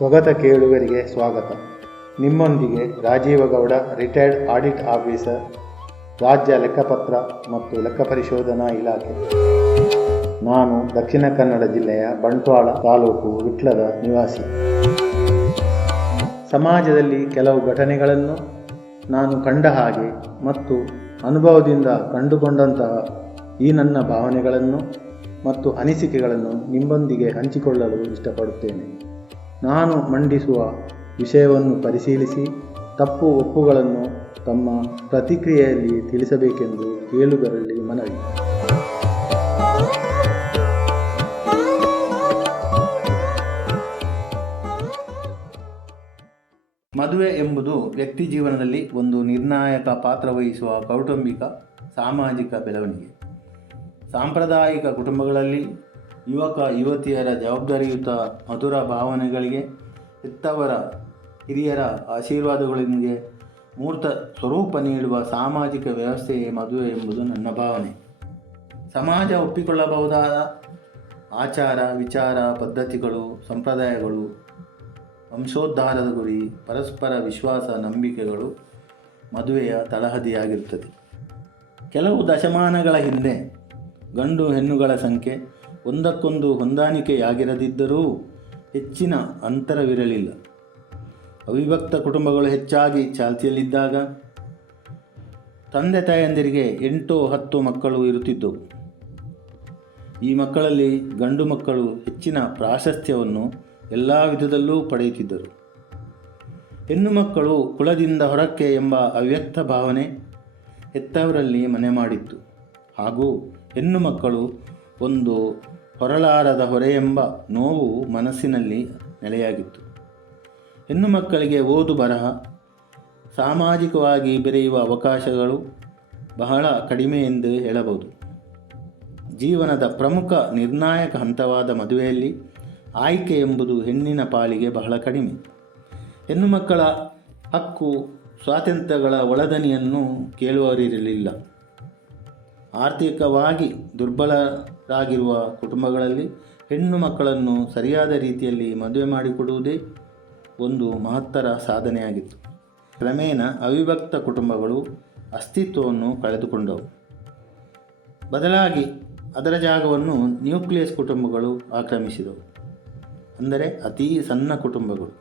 ಸ್ವಗತ ಕೇಳುಗರಿಗೆ ಸ್ವಾಗತ. ನಿಮ್ಮೊಂದಿಗೆ Rajeeva Gowda, retired audit officer, ರಾಜ್ಯ ಲೆಕ್ಕಪತ್ರ ಮತ್ತು ಲೆಕ್ಕ ಪರಿಶೋಧನಾ ಇಲಾಖೆ. ನಾನು ದಕ್ಷಿಣ ಕನ್ನಡ ಜಿಲ್ಲೆಯ ಬಂಟ್ವಾಳ ತಾಲೂಕು ವಿಟ್ಲದ ನಿವಾಸಿ. ಸಮಾಜದಲ್ಲಿ ಕೆಲವು ಘಟನೆಗಳನ್ನು ನಾನು ಕಂಡ ಹಾಗೆ ಮತ್ತು ಅನುಭವದಿಂದ ಕಂಡುಕೊಂಡಂತಹ ಈ ನನ್ನ ಭಾವನೆಗಳನ್ನು ಮತ್ತು ಅನಿಸಿಕೆಗಳನ್ನು ನಿಮ್ಮೊಂದಿಗೆ ಹಂಚಿಕೊಳ್ಳಲು ಇಷ್ಟಪಡುತ್ತೇನೆ. ನಾನು ಮಂಡಿಸುವ ವಿಷಯವನ್ನು ಪರಿಶೀಲಿಸಿ ತಪ್ಪು ಒಪ್ಪುಗಳನ್ನು ತಮ್ಮ ಪ್ರತಿಕ್ರಿಯೆಯಲ್ಲಿ ತಿಳಿಸಬೇಕೆಂದು ಕೇಳುಗರಲ್ಲಿ ಮನವಿ. ಮದುವೆ ಎಂಬುದು ವ್ಯಕ್ತಿ ಜೀವನದಲ್ಲಿ ಒಂದು ನಿರ್ಣಾಯಕ ಪಾತ್ರ ವಹಿಸುವ ಕೌಟುಂಬಿಕ ಸಾಮಾಜಿಕ ಬೆಳವಣಿಗೆ. ಸಾಂಪ್ರದಾಯಿಕ ಕುಟುಂಬಗಳಲ್ಲಿ ಯುವಕ ಯುವತಿಯರ ಜವಾಬ್ದಾರಿಯುತ ಮಧುರ ಭಾವನೆಗಳಿಗೆ, ಹೆತ್ತವರ ಹಿರಿಯರ ಆಶೀರ್ವಾದಗಳೊಂದಿಗೆ ಮೂರ್ತ ಸ್ವರೂಪ ನೀಡುವ ಸಾಮಾಜಿಕ ವ್ಯವಸ್ಥೆಯೇ ಮದುವೆ ಎಂಬುದು ನನ್ನ ಭಾವನೆ. ಸಮಾಜ ಒಪ್ಪಿಕೊಳ್ಳಬಹುದಾದ ಆಚಾರ ವಿಚಾರ ಪದ್ಧತಿಗಳು, ಸಂಪ್ರದಾಯಗಳು, ವಂಶೋದ್ಧಾರದ ಗುರಿ, ಪರಸ್ಪರ ವಿಶ್ವಾಸ, ನಂಬಿಕೆಗಳು ಮದುವೆಯ ತಳಹದಿಯಾಗಿರುತ್ತದೆ. ಕೆಲವು ದಶಮಾನಗಳ ಹಿಂದೆ ಗಂಡು ಹೆಣ್ಣುಗಳ ಸಂಖ್ಯೆ ಒಂದಕ್ಕೊಂದು ಹೊಂದಾಣಿಕೆಯಾಗಿರದಿದ್ದರೂ ಹೆಚ್ಚಿನ ಅಂತರವಿರಲಿಲ್ಲ. ಅವಿಭಕ್ತ ಕುಟುಂಬಗಳು ಹೆಚ್ಚಾಗಿ ಚಾಲ್ತಿಯಲ್ಲಿದ್ದಾಗ ತಂದೆ ತಾಯಂದಿರಿಗೆ 8-10 ಮಕ್ಕಳು ಇರುತ್ತಿದ್ದವು. ಈ ಮಕ್ಕಳಲ್ಲಿ ಗಂಡು ಮಕ್ಕಳು ಹೆಚ್ಚಿನ ಪ್ರಾಶಸ್ತ್ಯವನ್ನು ಎಲ್ಲ ವಿಧದಲ್ಲೂ ಪಡೆಯುತ್ತಿದ್ದರು. ಹೆಣ್ಣು ಮಕ್ಕಳು ಕುಲದಿಂದ ಹೊರಕ್ಕೆ ಎಂಬ ಅವ್ಯಕ್ತ ಭಾವನೆ ಹೆತ್ತವರಲ್ಲಿ ಮನೆ ಮಾಡಿತ್ತು. ಹಾಗೂ ಹೆಣ್ಣು ಮಕ್ಕಳು ಒಂದು ಹೊರಲಾರದ ಹೊರೆ ಎಂಬ ನೋವು ಮನಸ್ಸಿನಲ್ಲಿ ನೆಲೆಯಾಗಿತ್ತು. ಹೆಣ್ಣು ಮಕ್ಕಳಿಗೆ ಓದು ಬರಹ, ಸಾಮಾಜಿಕವಾಗಿ ಬೆರೆಯುವ ಅವಕಾಶಗಳು ಬಹಳ ಕಡಿಮೆ ಎಂದು ಹೇಳಬಹುದು. ಜೀವನದ ಪ್ರಮುಖ ನಿರ್ಣಾಯಕ ಹಂತವಾದ ಮದುವೆಯಲ್ಲಿ ಆಯ್ಕೆ ಎಂಬುದು ಹೆಣ್ಣಿನ ಪಾಲಿಗೆ ಬಹಳ ಕಡಿಮೆ. ಹೆಣ್ಣು ಮಕ್ಕಳ ಹಕ್ಕು ಸ್ವಾತಂತ್ರ್ಯಗಳ ಒಳದನಿಯನ್ನು ಕೇಳುವವರಿರಲಿಲ್ಲ. ಆರ್ಥಿಕವಾಗಿ ದುರ್ಬಲರಾಗಿರುವ ಕುಟುಂಬಗಳಲ್ಲಿ ಹೆಣ್ಣು ಮಕ್ಕಳನ್ನು ಸರಿಯಾದ ರೀತಿಯಲ್ಲಿ ಮದುವೆ ಮಾಡಿಕೊಡುವುದೇ ಒಂದು ಮಹತ್ತರ ಸಾಧನೆಯಾಗಿತ್ತು. ಕ್ರಮೇಣ ಅವಿಭಕ್ತ ಕುಟುಂಬಗಳು ಅಸ್ತಿತ್ವವನ್ನು ಕಳೆದುಕೊಂಡವು. ಬದಲಾಗಿ ಅದರ ಜಾಗವನ್ನು ನ್ಯೂಕ್ಲಿಯಸ್ ಕುಟುಂಬಗಳು ಆಕ್ರಮಿಸಿದವು, ಅಂದರೆ ಅತೀ ಸಣ್ಣ ಕುಟುಂಬಗಳು.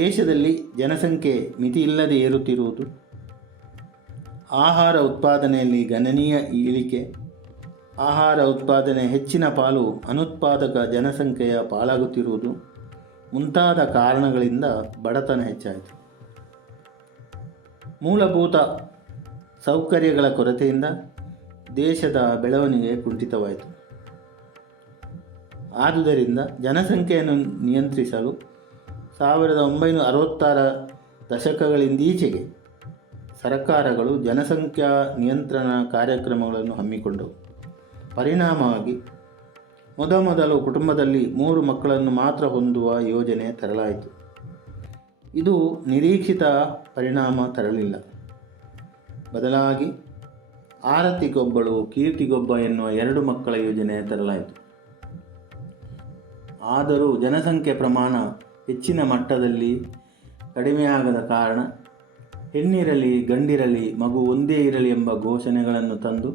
ದೇಶದಲ್ಲಿ ಜನಸಂಖ್ಯೆ ಮಿತಿಯಿಲ್ಲದೆ ಏರುತ್ತಿರುವುದು, ಆಹಾರ ಉತ್ಪಾದನೆಯಲ್ಲಿ ಗಣನೀಯ ಇಳಿಕೆ, ಆಹಾರ ಉತ್ಪಾದನೆ ಹೆಚ್ಚಿನ ಪಾಲು ಅನುತ್ಪಾದಕ ಜನಸಂಖ್ಯೆಯ ಪಾಲಾಗುತ್ತಿರುವುದು ಮುಂತಾದ ಕಾರಣಗಳಿಂದ ಬಡತನ ಹೆಚ್ಚಾಯಿತು. ಮೂಲಭೂತ ಸೌಕರ್ಯಗಳ ಕೊರತೆಯಿಂದ ದೇಶದ ಬೆಳವಣಿಗೆ ಕುಂಠಿತವಾಯಿತು. ಆದುದರಿಂದ ಜನಸಂಖ್ಯೆಯನ್ನು ನಿಯಂತ್ರಿಸಲು 1960ರ ದಶಕಗಳಿಂದೀಚೆಗೆ ಸರ್ಕಾರಗಳು ಜನಸಂಖ್ಯಾ ನಿಯಂತ್ರಣ ಕಾರ್ಯಕ್ರಮಗಳನ್ನು ಹಮ್ಮಿಕೊಂಡವು. ಪರಿಣಾಮವಾಗಿ ಮೊದಲು ಕುಟುಂಬದಲ್ಲಿ 3 ಮಕ್ಕಳನ್ನು ಮಾತ್ರ ಹೊಂದುವ ಯೋಜನೆ ತರಲಾಯಿತು. ಇದು ನಿರೀಕ್ಷಿತ ಪರಿಣಾಮ ತರಲಿಲ್ಲ. ಬದಲಾಗಿ ಆರತಿಗೊಬ್ಬಳು ಕೀರ್ತಿಗೊಬ್ಬ ಎನ್ನುವ 2 ಮಕ್ಕಳ ಯೋಜನೆ ತರಲಾಯಿತು. ಆದರೂ ಜನಸಂಖ್ಯೆ ಪ್ರಮಾಣ ಹೆಚ್ಚಿನ ಮಟ್ಟದಲ್ಲಿ ಕಡಿಮೆಯಾಗದ ಕಾರಣ ಹೆಣ್ಣಿರಲಿ ಗಂಡಿರಲಿ ಮಗು ಒಂದೇ ಇರಲಿ ಎಂಬ ಘೋಷಣೆಗಳನ್ನು ತಂದು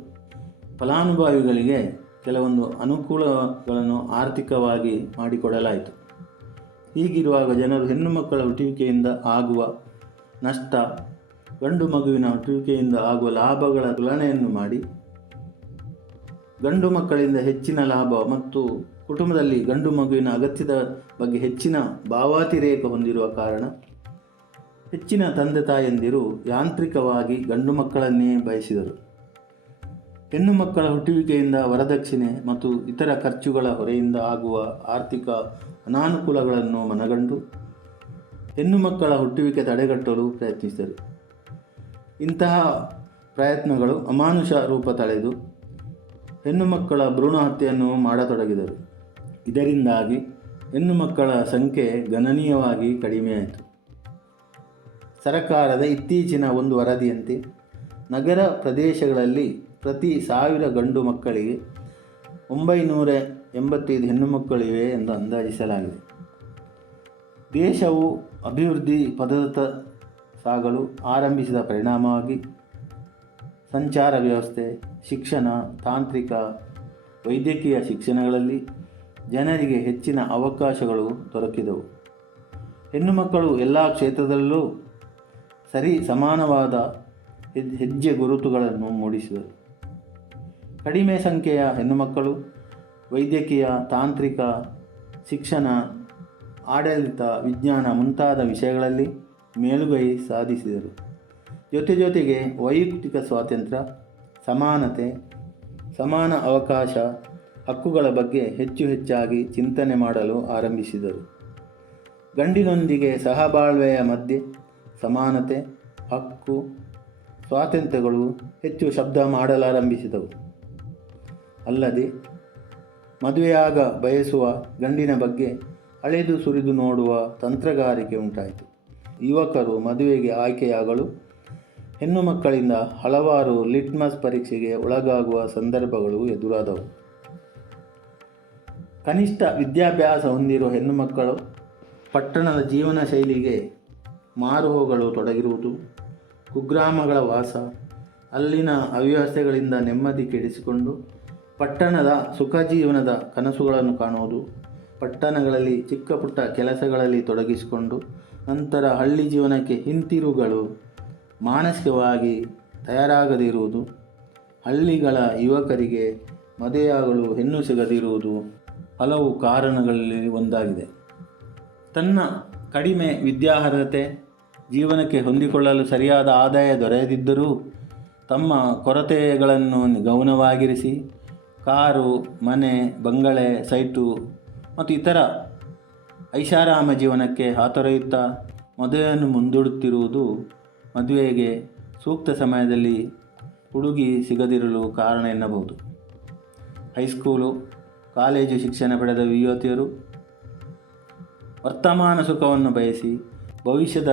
ಫಲಾನುಭವಿಗಳಿಗೆ ಕೆಲವೊಂದು ಅನುಕೂಲಗಳನ್ನು ಆರ್ಥಿಕವಾಗಿ ಮಾಡಿಕೊಡಲಾಯಿತು. ಹೀಗಿರುವಾಗ ಜನರು ಹೆಣ್ಣು ಮಕ್ಕಳ ಹುಟ್ಟುವಿಕೆಯಿಂದ ಆಗುವ ನಷ್ಟ, ಗಂಡು ಮಗುವಿನ ಹುಟ್ಟುವಿಕೆಯಿಂದ ಆಗುವ ಲಾಭಗಳ ತುಲನೆಯನ್ನು ಮಾಡಿ ಗಂಡು ಮಕ್ಕಳಿಂದ ಹೆಚ್ಚಿನ ಲಾಭ ಮತ್ತು ಕುಟುಂಬದಲ್ಲಿ ಗಂಡು ಮಗುವಿನ ಅಗತ್ಯದ ಬಗ್ಗೆ ಹೆಚ್ಚಿನ ಭಾವಾತಿರೇಕ ಹೊಂದಿರುವ ಕಾರಣ ಹೆಚ್ಚಿನ ತಂದೆ ತಾಯಂದಿರು ಯಾಂತ್ರಿಕವಾಗಿ ಗಂಡು ಮಕ್ಕಳನ್ನೇ ಬಯಸಿದರು. ಹೆಣ್ಣು ಮಕ್ಕಳ ಹುಟ್ಟುವಿಕೆಯಿಂದ ವರದಕ್ಷಿಣೆ ಮತ್ತು ಇತರ ಖರ್ಚುಗಳ ಹೊರೆಯಿಂದ ಆಗುವ ಆರ್ಥಿಕ ಅನಾನುಕೂಲಗಳನ್ನು ಮನಗಂಡು ಹೆಣ್ಣು ಮಕ್ಕಳ ಹುಟ್ಟುವಿಕೆ ತಡೆಗಟ್ಟಲು ಪ್ರಯತ್ನಿಸಿದರು. ಇಂತಹ ಪ್ರಯತ್ನಗಳು ಅಮಾನುಷ ರೂಪ ತಳೆದು ಹೆಣ್ಣು ಮಕ್ಕಳ ಭ್ರೂಣ ಹತ್ಯೆಯನ್ನು ಮಾಡತೊಡಗಿದರು. ಇದರಿಂದಾಗಿ ಹೆಣ್ಣು ಮಕ್ಕಳ ಸಂಖ್ಯೆ ಗಣನೀಯವಾಗಿ ಕಡಿಮೆಯಾಯಿತು. ಸರ್ಕಾರದ ಇತ್ತೀಚಿನ ಒಂದು ವರದಿಯಂತೆ ನಗರ ಪ್ರದೇಶಗಳಲ್ಲಿ ಪ್ರತಿ 1000 ಗಂಡು ಮಕ್ಕಳಿಗೆ 985 ಹೆಣ್ಣು ಮಕ್ಕಳಿವೆ ಎಂದು ಅಂದಾಜಿಸಲಾಗಿದೆ. ದೇಶವು ಅಭಿವೃದ್ಧಿ ಪದದತ್ತ ಸಾಗಲು ಆರಂಭಿಸಿದ ಪರಿಣಾಮವಾಗಿ ಸಂಚಾರ ವ್ಯವಸ್ಥೆ, ಶಿಕ್ಷಣ, ತಾಂತ್ರಿಕ, ವೈದ್ಯಕೀಯ ಶಿಕ್ಷಣಗಳಲ್ಲಿ ಜನರಿಗೆ ಹೆಚ್ಚಿನ ಅವಕಾಶಗಳು ದೊರಕಿದವು. ಹೆಣ್ಣು ಮಕ್ಕಳು ಎಲ್ಲ ಕ್ಷೇತ್ರದಲ್ಲೂ ಸರಿ ಸಮಾನವಾದ ಹೆಜ್ಜೆ ಗುರುತುಗಳನ್ನು ಮೂಡಿಸಿದರು. ಕಡಿಮೆ ಸಂಖ್ಯೆಯ ಹೆಣ್ಣುಮಕ್ಕಳು ವೈದ್ಯಕೀಯ, ತಾಂತ್ರಿಕ, ಶಿಕ್ಷಣ, ಆಡಳಿತ, ವಿಜ್ಞಾನ ಮುಂತಾದ ವಿಷಯಗಳಲ್ಲಿ ಮೇಲುಗೈ ಸಾಧಿಸಿದರು. ಜೊತೆಗೆ ವೈಯಕ್ತಿಕ ಸ್ವಾತಂತ್ರ್ಯ, ಸಮಾನತೆ, ಸಮಾನ ಅವಕಾಶ, ಹಕ್ಕುಗಳ ಬಗ್ಗೆ ಹೆಚ್ಚಾಗಿ ಚಿಂತನೆ ಮಾಡಲು ಆರಂಭಿಸಿದರು. ಗಂಡಿನೊಂದಿಗೆ ಸಹಬಾಳ್ವೆಯ ಮಧ್ಯೆ ಸಮಾನತೆ, ಹಕ್ಕು, ಸ್ವಾತಂತ್ರ್ಯಗಳು ಹೆಚ್ಚು ಶಬ್ದ ಮಾಡಲಾರಂಭಿಸಿದವು. ಅಲ್ಲದೆ ಮದುವೆಯಾಗ ಬಯಸುವ ಗಂಡಿನ ಬಗ್ಗೆ ಅಳೆದು ಸುರಿದು ನೋಡುವ ತಂತ್ರಗಾರಿಕೆ ಉಂಟಾಯಿತು. ಯುವಕರು ಮದುವೆಗೆ ಆಯ್ಕೆಯಾಗಲು ಹೆಣ್ಣು ಮಕ್ಕಳಿಂದ ಹಲವಾರು ಲಿಟ್ಮಸ್ ಪರೀಕ್ಷೆಗೆ ಒಳಗಾಗುವ ಸಂದರ್ಭಗಳು ಎದುರಾದವು. ಕನಿಷ್ಠ ವಿದ್ಯಾಭ್ಯಾಸ ಹೊಂದಿರುವ ಹೆಣ್ಣು ಮಕ್ಕಳು ಪಟ್ಟಣದ ಜೀವನ ಶೈಲಿಗೆ ಮಾರು ಹೋಗಲು ತೊಡಗಿರುವುದು, ಕುಗ್ರಾಮಗಳ ವಾಸ, ಅಲ್ಲಿನ ಅವ್ಯವಸ್ಥೆಗಳಿಂದ ನೆಮ್ಮದಿ ಕೆಡಿಸಿಕೊಂಡು ಪಟ್ಟಣದ ಸುಖ ಜೀವನದ ಕನಸುಗಳನ್ನು ಕಾಣುವುದು, ಪಟ್ಟಣಗಳಲ್ಲಿ ಚಿಕ್ಕ ಪುಟ್ಟ ಕೆಲಸಗಳಲ್ಲಿ ತೊಡಗಿಸಿಕೊಂಡು ನಂತರ ಹಳ್ಳಿ ಜೀವನಕ್ಕೆ ಹಿಂತಿರುಗಲು ಮಾನಸಿಕವಾಗಿ ತಯಾರಾಗದಿರುವುದು, ಹಳ್ಳಿಗಳ ಯುವಕರಿಗೆ ಮದುವೆಯಾಗಲು ಹೆಣ್ಣು ಸಿಗದಿರುವುದು ಹಲವು ಕಾರಣಗಳಲ್ಲಿ ಒಂದಾಗಿದೆ. ತನ್ನ ಕಡಿಮೆ ವಿದ್ಯಾರ್ಹತೆ, ಜೀವನಕ್ಕೆ ಹೊಂದಿಕೊಳ್ಳಲು ಸರಿಯಾದ ಆದಾಯ ದೊರೆಯದಿದ್ದರೂ ತಮ್ಮ ಕೊರತೆಗಳನ್ನು ಗೌಣವಾಗಿರಿಸಿ ಕಾರು, ಮನೆ, ಬಂಗಲೆ, ಸೈಟು ಮತ್ತು ಇತರ ಐಷಾರಾಮ ಜೀವನಕ್ಕೆ ಹಾತೊರೆಯುತ್ತಾ ಮದುವೆಯನ್ನು ಮುಂದೂಡುತ್ತಿರುವುದು ಮದುವೆಗೆ ಸೂಕ್ತ ಸಮಯದಲ್ಲಿ ಹುಡುಗಿ ಸಿಗದಿರಲು ಕಾರಣ ಎನ್ನಬಹುದು. ಹೈಸ್ಕೂಲು, ಕಾಲೇಜು ಶಿಕ್ಷಣ ಪಡೆದ ಯುವತಿಯರು ವರ್ತಮಾನ ಸುಖವನ್ನು ಬಯಸಿ ಭವಿಷ್ಯದ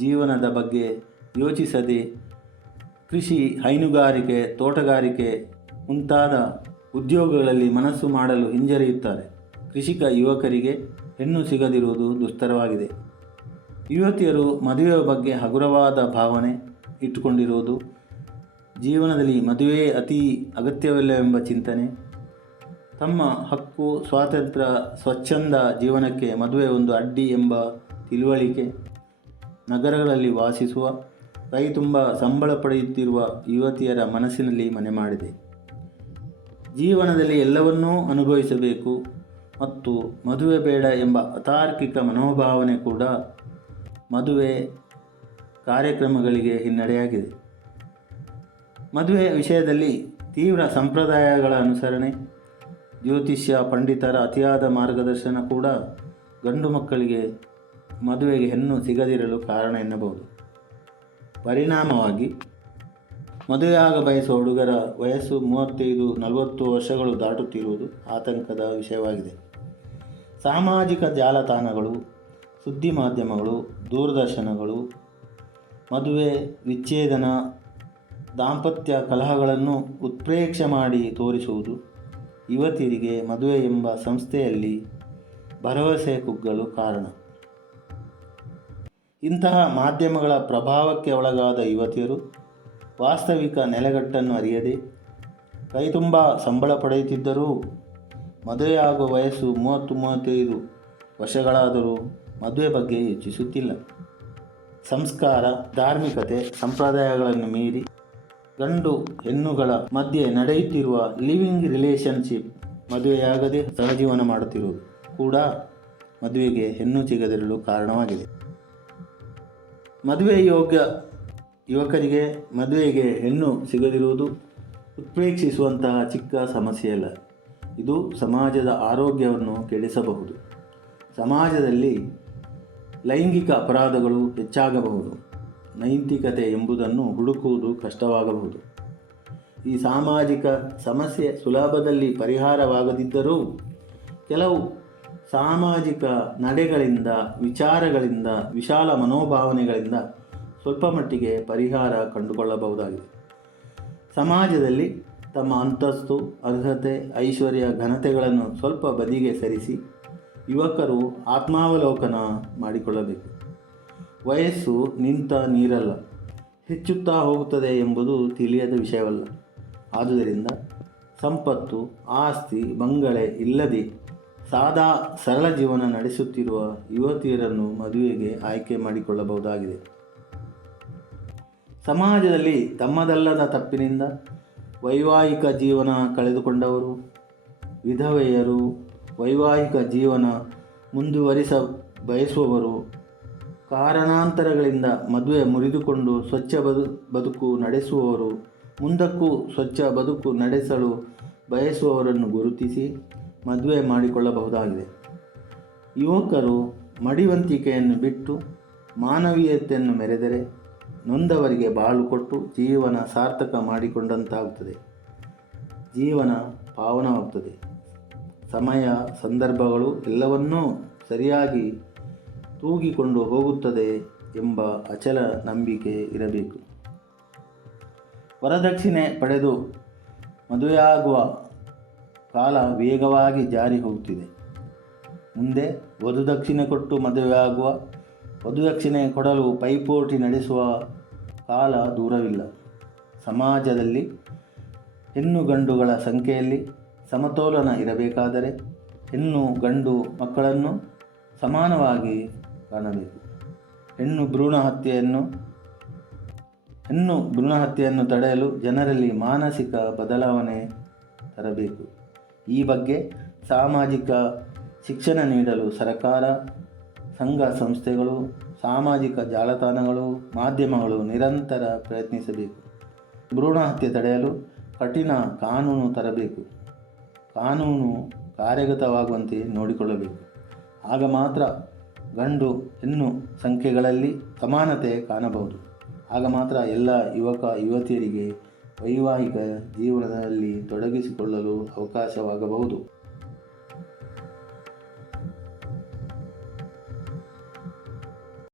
ಜೀವನದ ಬಗ್ಗೆ ಯೋಚಿಸದೆ ಕೃಷಿ, ಹೈನುಗಾರಿಕೆ, ತೋಟಗಾರಿಕೆ ಮುಂತಾದ ಉದ್ಯೋಗಗಳಲ್ಲಿ ಮನಸ್ಸು ಮಾಡಲು ಹಿಂಜರಿಯುತ್ತಾರೆ. ಕೃಷಿಕ ಯುವಕರಿಗೆ ಹೆಣ್ಣು ಸಿಗದಿರುವುದು ದುಸ್ತರವಾಗಿದೆ. ಯುವತಿಯರು ಮದುವೆಯ ಬಗ್ಗೆ ಹಗುರವಾದ ಭಾವನೆ ಇಟ್ಟುಕೊಂಡಿರುವುದು, ಜೀವನದಲ್ಲಿ ಮದುವೆ ಅತಿ ಅಗತ್ಯವಿಲ್ಲವೆಂಬ ಚಿಂತನೆ, ತಮ್ಮ ಹಕ್ಕು, ಸ್ವಾತಂತ್ರ್ಯ, ಸ್ವಚ್ಛಂದ ಜೀವನಕ್ಕೆ ಮದುವೆ ಒಂದು ಅಡ್ಡಿ ಎಂಬ ತಿಳುವಳಿಕೆ ನಗರಗಳಲ್ಲಿ ವಾಸಿಸುವ, ಕೈ ತುಂಬ ಸಂಬಳ ಪಡೆಯುತ್ತಿರುವ ಯುವತಿಯರ ಮನಸ್ಸಿನಲ್ಲಿ ಮನೆ ಮಾಡಿದೆ. ಜೀವನದಲ್ಲಿ ಎಲ್ಲವನ್ನೂ ಅನುಭವಿಸಬೇಕು ಮತ್ತು ಮದುವೆ ಬೇಡ ಎಂಬ ಅತಾರ್ಕಿಕ ಮನೋಭಾವನೆ ಕೂಡ ಮದುವೆ ಕಾರ್ಯಕ್ರಮಗಳಿಗೆ ಹಿನ್ನಡೆಯಾಗಿದೆ. ಮದುವೆ ವಿಷಯದಲ್ಲಿ ತೀವ್ರ ಸಂಪ್ರದಾಯಗಳ ಅನುಸರಣೆ, ಜ್ಯೋತಿಷ್ಯ ಪಂಡಿತರ ಅತಿಯಾದ ಮಾರ್ಗದರ್ಶನ ಕೂಡ ಗಂಡು ಮಕ್ಕಳಿಗೆ ಮದುವೆಗೆ ಹೆಣ್ಣು ಸಿಗದಿರಲು ಕಾರಣ ಎನ್ನಬಹುದು. ಪರಿಣಾಮವಾಗಿ ಮದುವೆಯಾಗ ಬಯಸುವ ಹುಡುಗರ ವಯಸ್ಸು 35-40 ವರ್ಷಗಳು ದಾಟುತ್ತಿರುವುದು ಆತಂಕದ ವಿಷಯವಾಗಿದೆ. ಸಾಮಾಜಿಕ ಜಾಲತಾಣಗಳು, ಸುದ್ದಿ ಮಾಧ್ಯಮಗಳು, ದೂರದರ್ಶನಗಳು ಮದುವೆ, ವಿಚ್ಛೇದನ, ದಾಂಪತ್ಯ ಕಲಹಗಳನ್ನು ಉತ್ಪ್ರೇಕ್ಷೆ ಮಾಡಿ ತೋರಿಸುವುದು ಯುವತಿಯರಿಗೆ ಮದುವೆ ಎಂಬ ಸಂಸ್ಥೆಯಲ್ಲಿ ಭರವಸೆ ಕುಗ್ಗಲು ಕಾರಣ. ಇಂತಹ ಮಾಧ್ಯಮಗಳ ಪ್ರಭಾವಕ್ಕೆ ಒಳಗಾದ ಯುವತಿಯರು ವಾಸ್ತವಿಕ ನೆಲೆಗಟ್ಟನ್ನು ಅರಿಯದೆ ಕೈ ತುಂಬ ಸಂಬಳ ಪಡೆಯುತ್ತಿದ್ದರೂ ಮದುವೆಯಾಗುವ ವಯಸ್ಸು 30-35 ವರ್ಷಗಳಾದರೂ ಮದುವೆ ಬಗ್ಗೆ ಯೋಚಿಸುತ್ತಿಲ್ಲ. ಸಂಸ್ಕಾರ, ಧಾರ್ಮಿಕತೆ, ಸಂಪ್ರದಾಯಗಳನ್ನು ಮೀರಿ ಗಂಡು ಹೆಣ್ಣುಗಳ ಮಧ್ಯೆ ನಡೆಯುತ್ತಿರುವ ಲಿವಿಂಗ್ ರಿಲೇಷನ್ಶಿಪ್, ಮದುವೆಯಾಗದೆ ಸಹಜೀವನ ಮಾಡುತ್ತಿರುವುದು ಕೂಡ ಮದುವೆಗೆ ಹೆಣ್ಣು ಸಿಗದಿರಲು ಕಾರಣವಾಗಿದೆ. ಮದುವೆ ಯೋಗ್ಯ ಯುವಕರಿಗೆ ಮದುವೆಗೆ ಹೆಣ್ಣು ಸಿಗದಿರುವುದು ಉತ್ಪ್ರೇಕ್ಷಿಸುವಂತಹ ಚಿಕ್ಕ ಸಮಸ್ಯೆಯಲ್ಲ. ಇದು ಸಮಾಜದ ಆರೋಗ್ಯವನ್ನು ಕೆಡಿಸಬಹುದು. ಸಮಾಜದಲ್ಲಿ ಲೈಂಗಿಕ ಅಪರಾಧಗಳು ಹೆಚ್ಚಾಗಬಹುದು. ನೈತಿಕತೆ ಎಂಬುದನ್ನು ಹುಡುಕುವುದು ಕಷ್ಟವಾಗಬಹುದು. ಈ ಸಾಮಾಜಿಕ ಸಮಸ್ಯೆ ಸುಲಭದಲ್ಲಿ ಪರಿಹಾರವಾಗದಿದ್ದರೂ ಕೆಲವು ಸಾಮಾಜಿಕ ನಡೆಗಳಿಂದ, ವಿಚಾರಗಳಿಂದ, ವಿಶಾಲ ಮನೋಭಾವನೆಗಳಿಂದ ಸ್ವಲ್ಪ ಮಟ್ಟಿಗೆ ಪರಿಹಾರ ಕಂಡುಕೊಳ್ಳಬಹುದಾಗಿದೆ. ಸಮಾಜದಲ್ಲಿ ತಮ್ಮ ಅಂತಸ್ತು, ಅರ್ಹತೆ, ಐಶ್ವರ್ಯ, ಘನತೆಗಳನ್ನು ಸ್ವಲ್ಪ ಬದಿಗೆ ಸರಿಸಿ ಯುವಕರು ಆತ್ಮಾವಲೋಕನ ಮಾಡಿಕೊಳ್ಳಬೇಕು. ವಯಸ್ಸು ನಿಂತ ನೀರಲ್ಲ, ಹೆಚ್ಚುತ್ತಾ ಹೋಗುತ್ತದೆ ಎಂಬುದು ತಿಳಿಯದ ವಿಷಯವಲ್ಲ. ಆದುದರಿಂದ ಸಂಪತ್ತು, ಆಸ್ತಿ, ಬಂಗಲೆ ಇಲ್ಲದೆ ಸಾದಾ ಸರಳ ಜೀವನ ನಡೆಸುತ್ತಿರುವ ಯುವತಿಯರನ್ನು ಮದುವೆಗೆ ಆಯ್ಕೆ ಮಾಡಿಕೊಳ್ಳಬಹುದಾಗಿದೆ. ಸಮಾಜದಲ್ಲಿ ತಮ್ಮದಲ್ಲದ ತಪ್ಪಿನಿಂದ ವೈವಾಹಿಕ ಜೀವನ ಕಳೆದುಕೊಂಡವರು, ವಿಧವೆಯರು, ವೈವಾಹಿಕ ಜೀವನ ಮುಂದುವರಿಸ ಬಯಸುವವರು, ಕಾರಣಾಂತರಗಳಿಂದ ಮದುವೆ ಮುರಿದುಕೊಂಡು ಸ್ವಚ್ಛ ಬದುಕು ನಡೆಸುವವರು, ಮುಂದಕ್ಕೂ ಸ್ವಚ್ಛ ಬದುಕು ನಡೆಸಲು ಬಯಸುವವರನ್ನು ಗುರುತಿಸಿ ಮದುವೆ ಮಾಡಿಕೊಳ್ಳಬಹುದಾಗಿದೆ. ಯುವಕರು ಮಡಿವಂತಿಕೆಯನ್ನು ಬಿಟ್ಟು ಮಾನವೀಯತೆಯನ್ನು ಮೆರೆದರೆ ನೊಂದವರಿಗೆ ಬಾಳು ಕೊಟ್ಟು ಜೀವನ ಸಾರ್ಥಕ ಮಾಡಿಕೊಂಡಂತಾಗುತ್ತದೆ. ಜೀವನ ಪಾವನವಾಗುತ್ತದೆ. ಸಮಯ, ಸಂದರ್ಭಗಳು ಎಲ್ಲವನ್ನೂ ಸರಿಯಾಗಿ ತೂಗಿಕೊಂಡು ಹೋಗುತ್ತದೆ ಎಂಬ ಅಚಲ ನಂಬಿಕೆ ಇರಬೇಕು. ವರದಕ್ಷಿಣೆ ಪಡೆದು ಮದುವೆಯಾಗುವ ಕಾಲ ವೇಗವಾಗಿ ಜಾರಿ ಹೋಗುತ್ತಿದೆ. ಮುಂದೆ ವಧುದಕ್ಷಿಣೆ ಕೊಟ್ಟು ಮದುವೆಯಾಗುವ, ವಧುದಕ್ಷಿಣೆ ಕೊಡಲು ಪೈಪೋಟಿ ನಡೆಸುವ ಕಾಲ ದೂರವಿಲ್ಲ. ಸಮಾಜದಲ್ಲಿ ಹೆಣ್ಣು ಗಂಡುಗಳ ಸಂಖ್ಯೆಯಲ್ಲಿ ಸಮತೋಲನ ಇರಬೇಕಾದರೆ ಹೆಣ್ಣು ಗಂಡು ಮಕ್ಕಳನ್ನು ಸಮಾನವಾಗಿ ಕಾಣಬೇಕು. ಹೆಣ್ಣು ಭ್ರೂಣ ಹತ್ಯೆಯನ್ನು ತಡೆಯಲು ಜನರಲ್ಲಿ ಮಾನಸಿಕ ಬದಲಾವಣೆ ತರಬೇಕು. ಈ ಬಗ್ಗೆ ಸಾಮಾಜಿಕ ಶಿಕ್ಷಣ ನೀಡಲು ಸರ್ಕಾರ, ಸಂಘ ಸಂಸ್ಥೆಗಳು, ಸಾಮಾಜಿಕ ಜಾಲತಾಣಗಳು, ಮಾಧ್ಯಮಗಳು ನಿರಂತರ ಪ್ರಯತ್ನಿಸಬೇಕು. ಭ್ರೂಣ ಹತ್ಯೆ ತಡೆಯಲು ಕಠಿಣ ಕಾನೂನು ತರಬೇಕು. ಕಾನೂನು ಕಾರ್ಯಗತವಾಗುವಂತೆ ನೋಡಿಕೊಳ್ಳಬೇಕು. ಆಗ ಮಾತ್ರ ಗಂಡು ಹೆಣ್ಣು ಸಂಖ್ಯೆಗಳಲ್ಲಿ ಸಮಾನತೆ ಕಾಣಬಹುದು. ಆಗ ಮಾತ್ರ ಎಲ್ಲ ಯುವಕ ಯುವತಿಯರಿಗೆ ವೈವಾಹಿಕ ಜೀವನದಲ್ಲಿ ತೊಡಗಿಸಿಕೊಳ್ಳಲು ಅವಕಾಶವಾಗಬಹುದು.